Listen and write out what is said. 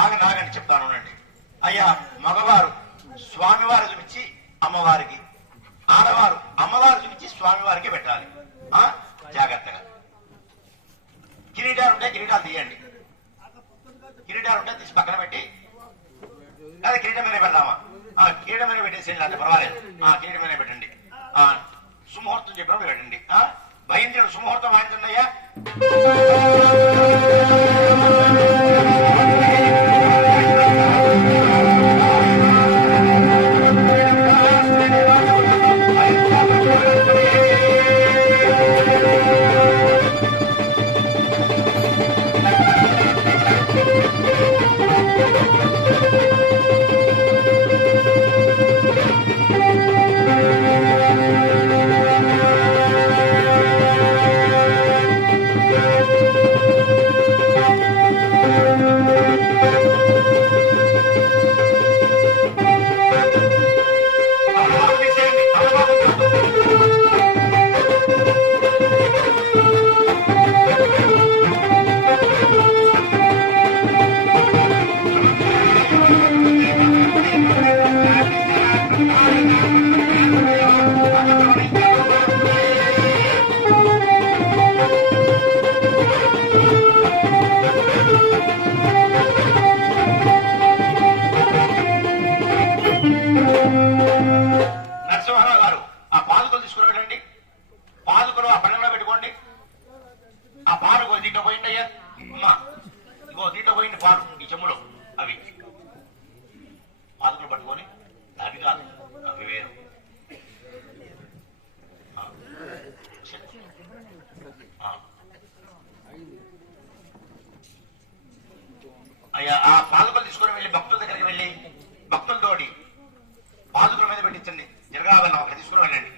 ఆగండి ఆగండి చెప్తాను అండి. అయ్యా, మగవారు స్వామివారు చూపించి అమ్మవారికి, ఆడవారు అమ్మవారు చూపించి స్వామివారికి పెట్టాలి. జాగ్రత్తగా కిరీటాలు ఉంటే కిరీటాలు తీయండి. కిరీటాలు ఉంటే తీసి పక్కన పెట్టి, అదే కిరీటం మీద పెడదామా? కిరీటం మీద పెట్టేసేయండి, అంటే పర్వాలేదు. కిరీటం మీద పెట్టండి. సుముహూర్తం చెప్పినప్పుడు పెట్టండి. భయంకరుడు సుముహూర్తం వాయించండి అయ్యా. నరసింహారావు గారు, ఆ పాదుకలు తీసుకుని వెళ్ళండి. పాదుకలు ఆ పళ్ళెంలో పెట్టుకోండి. ఆ పాలు దీంట్లో పోయింది అయ్యా. అమ్మా, ఇగో దీంట్లో పోయింది పాలు, ఈ చెమ్ములో. అవి పాదుకలు పట్టుకొని, అవి కాదు, అవి వేరు. అయ్యా, ఆ పాదుకలు తీసుకుని వెళ్ళి భక్తుల దగ్గరికి వెళ్ళి భక్తులతోటి పాదుకల మీద పెట్టించండి. జరగాలన్న అక్కడ తీసుకుని వెళ్ళండి.